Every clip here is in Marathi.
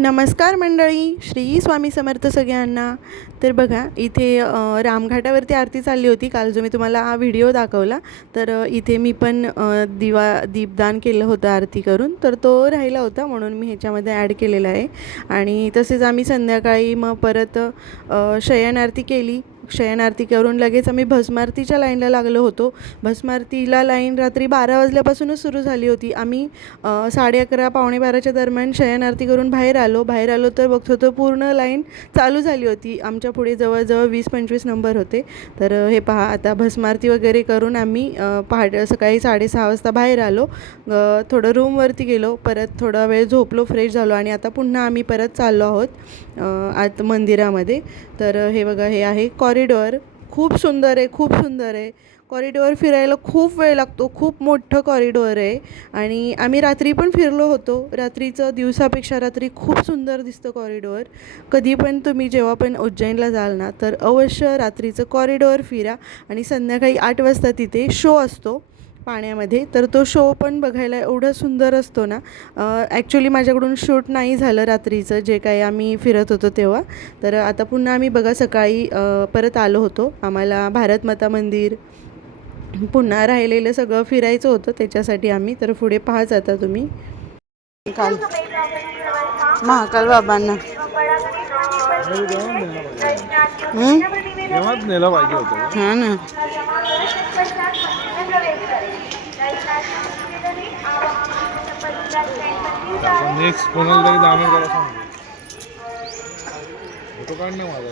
नमस्कार मंडळी, श्री स्वामी समर्थ सगळ्यांना. तर बघा इथे रामघाटावरती आरती चालली होती. काल जो मी तुम्हाला हा व्हिडिओ दाखवला, तर इथे मी पण दीपदान केलं होतं आरती करून, तर तो राहिला होता म्हणून मी ह्याच्यामध्ये ॲड केलेला आहे. आणि तसेच आम्ही संध्याकाळी मग परत शयन आरती केली. शयन आरती करून लगेच आम्ही भस्मारतीच्या लाईनला लागलो होतो. भस्मारतीला लाईन रात्री 12 वाजल्यापासूनच सुरू झाली होती. आम्ही 11:30 पावणे 12च्या दरम्यान शयन आरती करून बाहेर आलो तर बघतो तर पूर्ण लाईन चालू झाली होती. आमच्या पुढे जवळजवळ 20-25 नंबर होते. तर हे पहा, आता भस्मारती वगैरे करून आम्ही सकाळी 6:30 वाजता बाहेर आलो. थोडं रूमवरती गेलो, परत थोडा वेळ झोपलो, फ्रेश झालो आणि आता पुन्हा आम्ही परत चाललो आहोत आत मंदिरामध्ये. तर हे बघा, हे आहे कॉरिडॉर. खूप सुंदर आहे. कॉरिडॉर फिरायला खूप वेळ लागतो. खूप मोठं कॉरिडॉर आहे आणि आम्ही रात्री पण फिरलो होतो. रात्रीचं दिवसापेक्षा रात्री खूप सुंदर दिसतं कॉरिडॉर. कधी पण तुम्ही जेव्हा पण उज्जैनला जाल ना, तर अवश्य रात्रीचं कॉरिडॉर फिरा. आणि संध्याकाळी 8 वाजता तिथे शो असतो पाण्यामध्ये, तर तो शो पण बघायला एवढा सुंदर असतो ना. ॲक्च्युली माझ्याकडून शूट नाही झालं रात्रीचं, जे काही आम्ही फिरत होतो तेव्हा. तर आता पुन्हा आम्ही बघा सकाळी परत आलो होतो. आम्हाला भारत माता मंदिर पुन्हा राहिलेलं सगळं फिरायचं होतं, त्याच्यासाठी आम्ही. तर पुढे पाहाच आता तुम्ही. काल महाकाल बाबांना हां ना. नेक्स्ट कोणाला तरी दामन करा सांगतो. फोटो काढ ना माझा.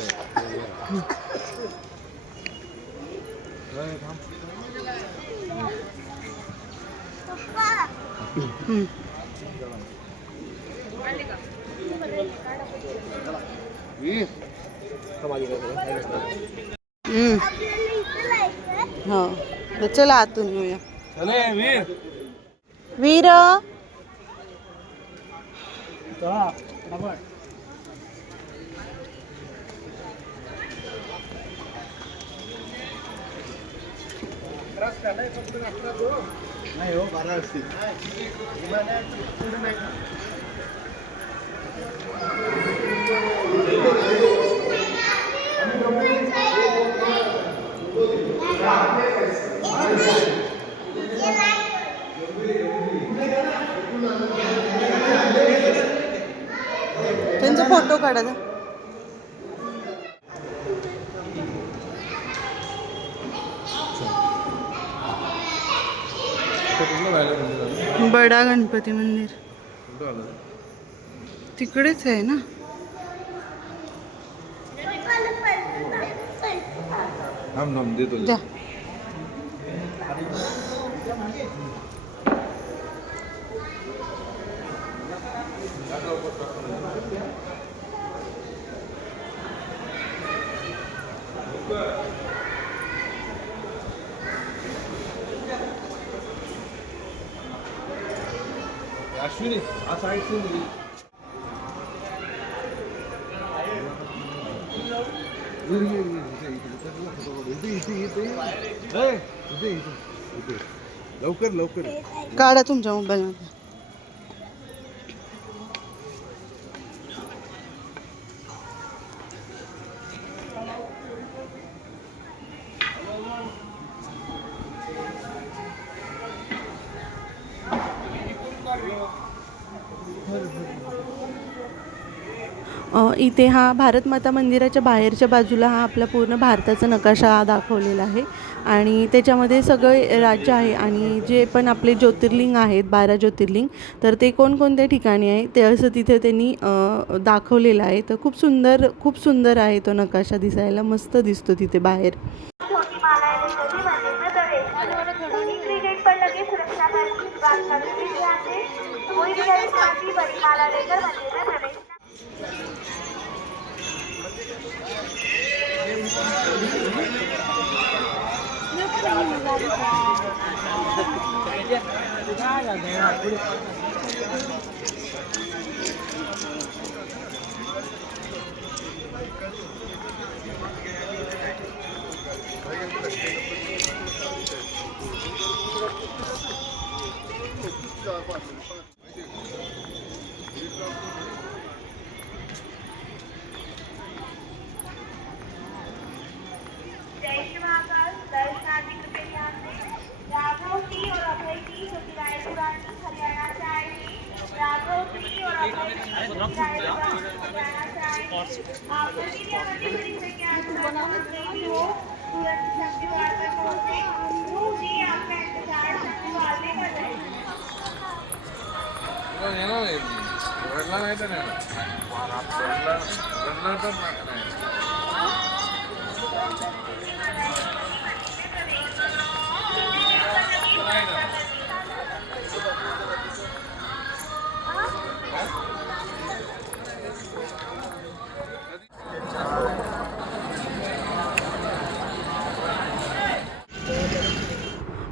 हो, तर चला आतून येऊया. वीर नाही हो, 12 असतील. त्यांचा फोटो काढा. बडा गणपती मंदिर तिकडेच आहे ना. देतो द्या. अश्विनी आ साइड से लवकर लवकर काढा तुमच्या मोबाईलमध्ये. इथे हा भारत माता मंदिराच्या बाहेरच्या बाजूला हा आपला पूर्ण भारताचा नकाशा दाखवलेला आहे आणि त्याच्यामध्ये सगळे राज्य आहे आणि जे पण आपले ज्योतिर्लिंग आहेत 12 ज्योतिर्लिंग, तर ते कोणकोणत्या ठिकाणी आहे ते असं तिथे त्यांनी दाखवलेलं आहे. तर खूप सुंदर आहे तो नकाशा, दिसायला मस्त दिसतो तिथे बाहेर.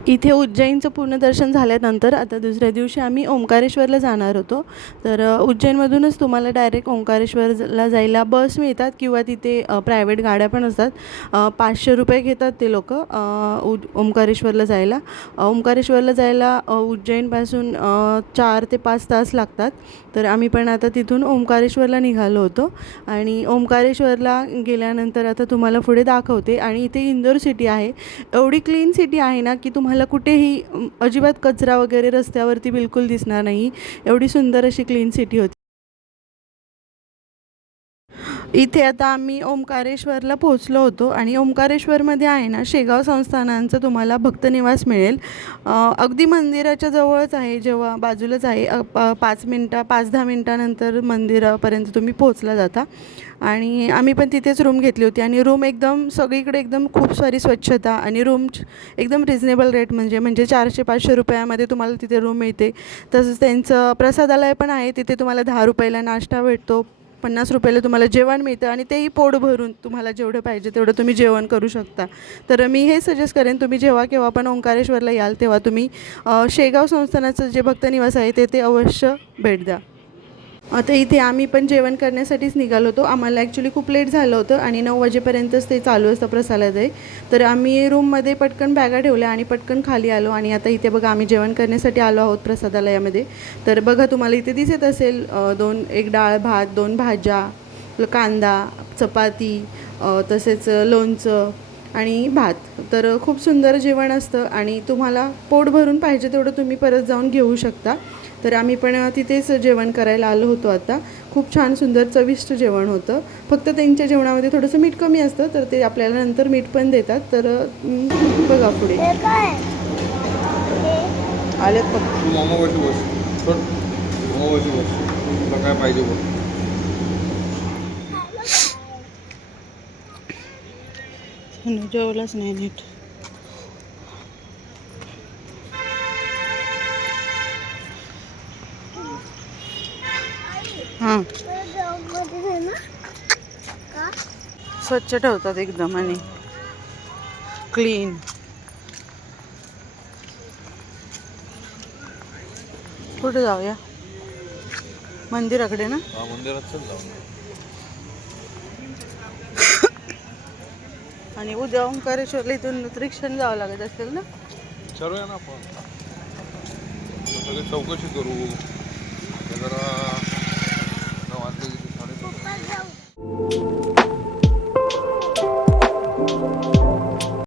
इथे उज्जैनचं पूर्ण दर्शन झाल्यानंतर आता दुसऱ्या दिवशी आम्ही ओंकारेश्वरला जाणार होतो. तर उज्जैनमधूनच तुम्हाला डायरेक्ट ओंकारेश्वरला जायला बस मिळतात किंवा तिथे प्रायव्हेट गाड्या पण असतात. 500 रुपये घेतात ते लोक ओंकारेश्वरला जायला. ओंकारेश्वरला जायला उज्जैनपासून 4 ते 5 तास लागतात. तर आम्ही पण आता तिथून ओंकारेश्वरला निघालो होतो आणि ओंकारेश्वरला गेल्यानंतर आता तुम्हाला पुढे दाखवते. आणि इथे इंदोर सिटी आहे. एवढी क्लीन सिटी आहे ना की तुम्हाला कुठेही अजिबात कचरा वगैरे रस्त्यावरती बिलकुल दिसणार नाही. एवढी सुंदर अशी क्लीन सिटी होती. इथे आता आम्ही ओंकारेश्वरला पोहोचलो होतो आणि ओंकारेश्वरमध्ये आहे ना शेगाव संस्थानांचं तुम्हाला भक्तनिवास मिळेल. अगदी मंदिराच्या जवळच आहे, जेव्हा बाजूलाच आहे. 5-10 मिनटानंतर मंदिरापर्यंत तुम्ही पोहोचला जाता. आणि आम्ही पण तिथेच रूम घेतली होती आणि रूम एकदम सगळीकडे एकदम खूप सारी स्वच्छता आणि रूम एकदम रिजनेबल रेट म्हणजे 400-500 रुपयामध्ये तुम्हाला तिथे रूम मिळते. तसंच त्यांचं प्रसादालय पण आहे. तिथे तुम्हाला 10 रुपयाला नाश्ता भेटतो, 50 रुपयाला तुम्हाला जेवण मिळतं आणि तेही पोट भरून. तुम्हाला जेवढं पाहिजे तेवढं तुम्ही जेवण करू शकता. तर मी हे सजेस्ट करेन, तुम्ही जेव्हा केव्हा पण ओंकारेश्वरला याल तेव्हा तुम्ही शेगाव संस्थानाचं जे भक्तनिवास आहे ते अवश्य भेट द्या. आता इथे आम्ही पण जेवण करण्यासाठीच निघालो होतो. आम्हाला ॲक्च्युली खूप लेट झालं होतं आणि 9 वाजेपर्यंतच ते चालू असतं प्रसादालय. तर आम्ही रूममध्ये पटकन बॅगा ठेवल्या आणि पटकन खाली आलो. आणि आता इथे बघा आम्ही जेवण करण्यासाठी आलो आहोत प्रसादालयामध्ये. तर बघा तुम्हाला इथे दिसत असेल 1 डाळ भात, 2 भाज्या, कांदा, चपाती, तसेच लोणचं आणि भात. तर खूप सुंदर जेवण असतं आणि तुम्हाला पोट भरून पाहिजे तेवढं तुम्ही परत जाऊन घेऊ शकता. तर आम्ही पण तिथेच जेवण करायला आलो होतो. आता खूप छान सुंदर चविष्ट जेवण होतं. फक्त त्यांच्या जेवणामध्ये थोडंसं मीठ कमी असतं, तर ते आपल्याला नंतर मीठ पण देतात. तर बघा पुढे आलेत फक्त. तू मोमोवरती बस. मोमोवरती बस. तुला काय पाहिजे बघ. जेवलाच नाही नीट. हां, स्वच्छ ठेवतात एकदम आणि क्लीन. कुठे जाऊया? मंदिराकडे ना. मंदिरात चल जाऊ. आणि उद्या ओंकारेश्वरला इथून रिक्षाने जावं लागत असेल ना. विचारूया ना आपण. सगळी चौकशी करू. जरा 9 वाजता 9:30.